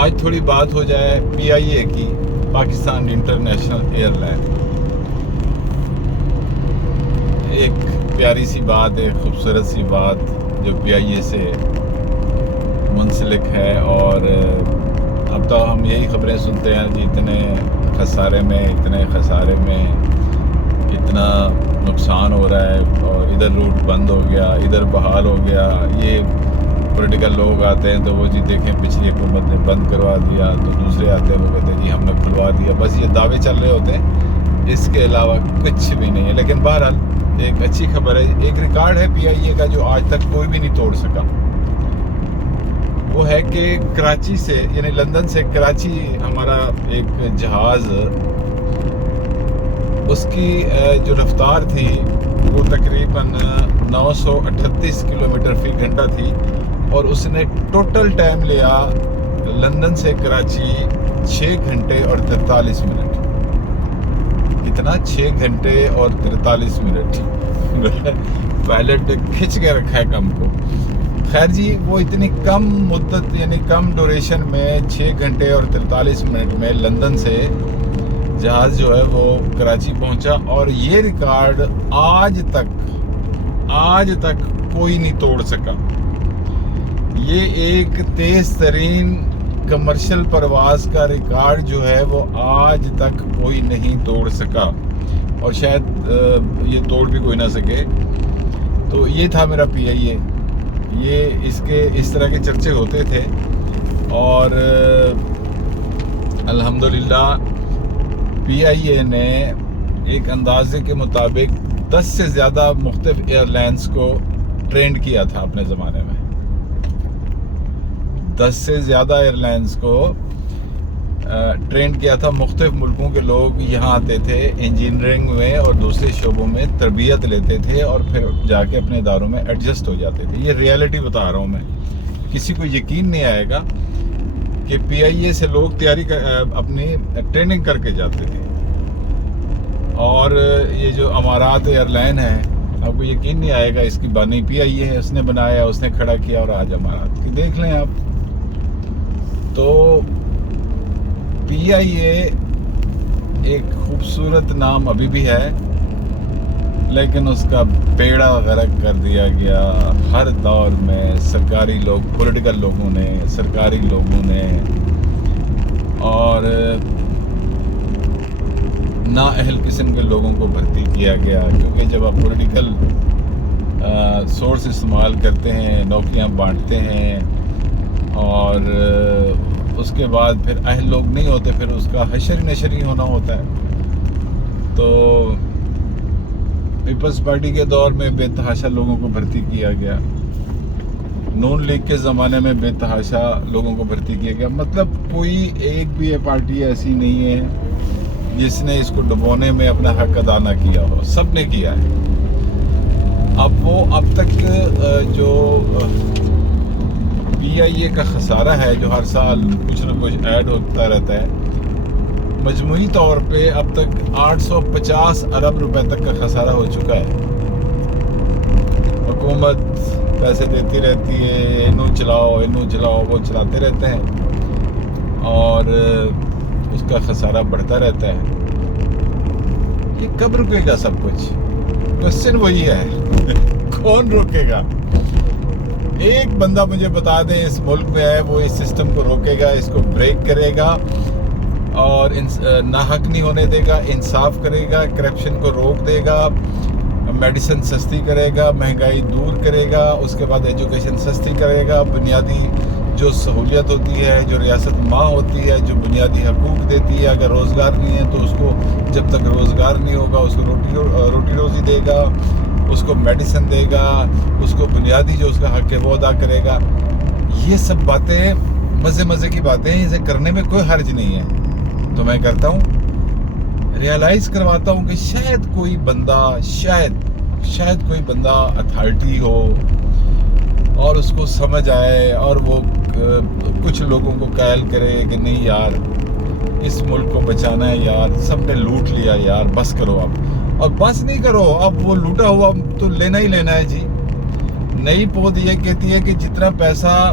آج تھوڑی بات ہو جائے PIA کی، پاکستان انٹرنیشنل ایئر لائن۔ ایک پیاری سی بات، ایک خوبصورت سی بات جو PIA سے منسلک ہے، اور اب تو ہم یہی خبریں سنتے ہیں کہ اتنے خسارے میں اتنا نقصان ہو رہا ہے، اور ادھر روٹ بند ہو گیا، ادھر بحال ہو گیا۔ یہ پولیٹیکل لوگ آتے ہیں تو وہ جی دیکھیں پچھلی حکومت نے بند کروا دیا، تو دوسرے آتے ہیں وہ کہتے ہیں جی ہم نے کھلوا دیا۔ بس یہ دعوے چل رہے ہوتے ہیں، اس کے علاوہ کچھ بھی نہیں ہے۔ لیکن بہرحال ایک اچھی خبر ہے، ایک ریکارڈ ہے PIA کا جو آج تک کوئی بھی نہیں توڑ سکا۔ وہ ہے کہ کراچی سے، یعنی لندن سے کراچی ہمارا ایک جہاز، اس کی جو رفتار تھی وہ تقریباً 938 کلومیٹر فی گھنٹہ تھی، اور اس نے ٹوٹل ٹائم لیا لندن سے کراچی 6 گھنٹے اور 43 منٹ۔ کتنا؟ 6 گھنٹے اور 43 منٹ۔ پائلٹ نے کھچ کے رکھا ہے کم کو۔ خیر جی، وہ اتنی کم مدت یعنی کم ڈوریشن میں 6 گھنٹے اور 43 منٹ میں لندن سے جہاز جو ہے وہ کراچی پہنچا، اور یہ ریکارڈ آج تک کوئی نہیں توڑ سکا۔ یہ ایک تیز ترین کمرشل پرواز کا ریکارڈ جو ہے وہ آج تک کوئی نہیں توڑ سکا، اور شاید یہ توڑ بھی کوئی نہ سکے۔ تو یہ تھا میرا PIA۔ یہ اس طرح کے چرچے ہوتے تھے، اور الحمدللہ PIA نے ایک اندازے کے مطابق 10 سے زیادہ مختلف ایئر لائنز کو ٹرینڈ کیا تھا اپنے زمانے میں۔ 10 سے زیادہ ایئر لائنز کو ٹرینڈ کیا تھا۔ مختلف ملکوں کے لوگ یہاں آتے تھے، انجینئرنگ میں اور دوسرے شعبوں میں تربیت لیتے تھے، اور پھر جا کے اپنے اداروں میں ایڈجسٹ ہو جاتے تھے۔ یہ ریئلٹی بتا رہا ہوں میں، کسی کو یقین نہیں آئے گا کہ PIA سے لوگ اپنی ٹریننگ کر کے جاتے تھے۔ اور یہ جو امارات ایئر لائن ہے، آپ کو یقین نہیں آئے گا، اس کی بانی PIA ہے، اس نے بنایا، اس نے کھڑا کیا، اور آج امارات کی دیکھ لیں آپ۔ تو PIA ایک خوبصورت نام ابھی بھی ہے، لیکن اس کا بیڑا غرق کر دیا گیا ہر دور میں سرکاری لوگ، پولیٹیکل لوگوں نے، سرکاری لوگوں نے، اور نااہل قسم کے لوگوں کو بھرتی کیا گیا۔ کیونکہ جب آپ پولیٹیکل سورس استعمال کرتے ہیں، نوکریاں بانٹتے ہیں، اور اس کے بعد پھر اہل لوگ نہیں ہوتے، پھر اس کا حشر نشر ہی ہونا ہوتا ہے۔ تو پیپلز پارٹی کے دور میں بے تحاشا لوگوں کو بھرتی کیا گیا، نون لیگ کے زمانے میں بے تحاشا لوگوں کو بھرتی کیا گیا۔ مطلب کوئی ایک بھی پارٹی ایسی نہیں ہے جس نے اس کو ڈبونے میں اپنا حق ادا نہ کیا ہو، سب نے کیا ہے۔ اب تک جو PIA کا خسارہ ہے، جو ہر سال کچھ نہ کچھ ایڈ ہوتا رہتا ہے، مجموعی طور پہ اب تک 850 ارب روپے تک کا خسارہ ہو چکا ہے۔ حکومت پیسے دیتی رہتی ہے، انو چلاؤ وہ چلاتے رہتے ہیں، اور اس کا خسارہ بڑھتا رہتا ہے۔ یہ کب رکے گا سب کچھ؟ کوسچن وہی ہے، کون روکے گا؟ ایک بندہ مجھے بتا دیں اس ملک میں ہے، وہ اس سسٹم کو روکے گا، اس کو بریک کرے گا، اور ناحق نہیں ہونے دے گا، انصاف کرے گا، کرپشن کو روک دے گا، میڈیسن سستی کرے گا، مہنگائی دور کرے گا، اس کے بعد ایجوکیشن سستی کرے گا، بنیادی جو سہولیت ہوتی ہے، جو ریاست ماں ہوتی ہے، جو بنیادی حقوق دیتی ہے، اگر روزگار نہیں ہے تو اس کو، جب تک روزگار نہیں ہوگا اس کو روٹی روزی دے گا، اس کو میڈیسن دے گا، اس کو بنیادی جو اس کا حق ہے وہ ادا کرے گا۔ یہ سب باتیں مزے کی باتیں ہیں، اسے کرنے میں کوئی حرج نہیں ہے، تو میں کرتا ہوں، ریئلائز کرواتا ہوں کہ شاید کوئی بندہ اتھارٹی ہو اور اس کو سمجھ آئے، اور وہ کچھ لوگوں کو قائل کرے کہ نہیں یار، اس ملک کو بچانا ہے یار، سب نے لوٹ لیا یار، بس کرو اب۔ اور بس نہیں کرو، اب وہ لوٹا ہوا تو لینا ہی لینا ہے جی۔ نئی پود یہ کہتی ہے کہ جتنا پیسہ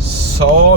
$100